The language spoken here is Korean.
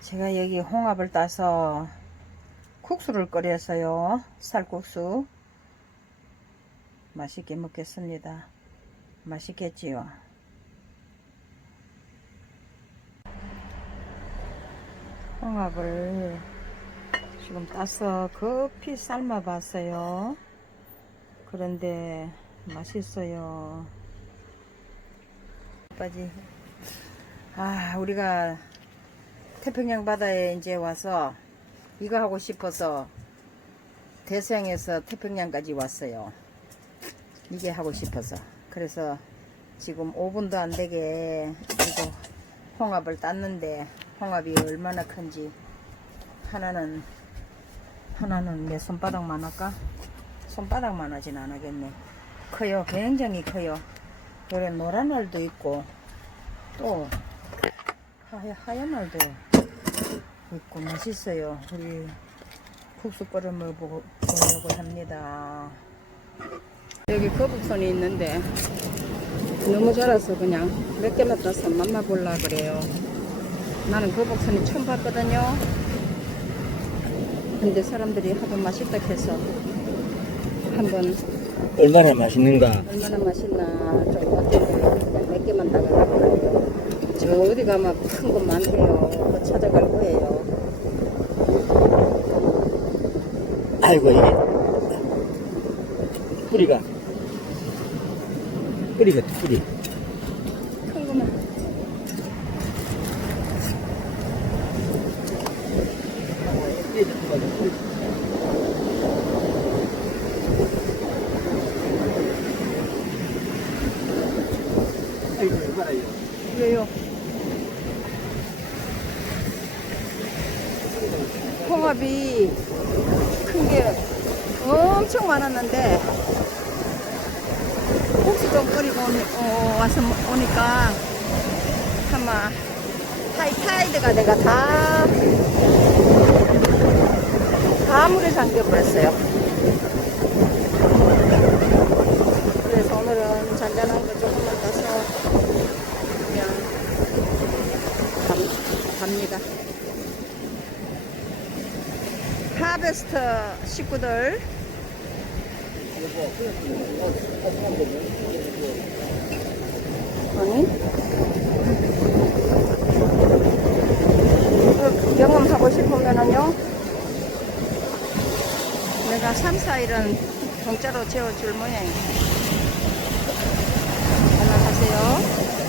제가 여기 홍합을 따서 국수를 끓였어요. 살국수. 맛있게 먹겠습니다. 맛있겠지요? 홍합을 지금 따서 급히 삶아 봤어요. 그런데 맛있어요. 빠지. 아, 우리가 태평양 바다에 이제 와서 이거 하고 싶어서 대서양에서 태평양까지 왔어요. 이게 하고 싶어서. 그래서 지금 5분도 안 되게 이거 홍합을 땄는데 홍합이 얼마나 큰지 하나는 하나는 내 손바닥만 할까? 손바닥만 하진 않겠네. 커요. 굉장히 커요. 요래 노란 알도 있고 또 하얀, 하얀 알도 있고 맛있어요. 우리 국수 끓여 먹어보려고 합니다. 여기 거북선이 있는데 너무 자라서 그냥 몇 개만 따서 맛만 볼라 그래요. 나는 거북선이 처음 봤거든요. 근데 사람들이 하도 맛있다 해서 한번 얼마나 맛있는가? 얼마나 맛있나 좀 어땠는데 몇 개만 따가려고 어디 가면 큰 거 많대요. 그거 찾아갈 거예요. 아이고 이게 뿌리가 뿌리가 뿌리. 큰 거만. 아이고 얼마나요? 왜요? 홍합이 큰 게 엄청 많았는데 혹시 좀 끓이고 오니, 어, 와서 모- 오니까 아마 타이, 타이드가 내가 다, 다 물에 잠겨버렸어요. 그래서 오늘은 잔잔한 거 조금만 따서 그냥 감, 갑니다. 하베스트 식구들. 아니? 그 경험하고 싶으면은요. 내가 3, 4일은 공짜로 재워줄 모양이에요. 연락하세요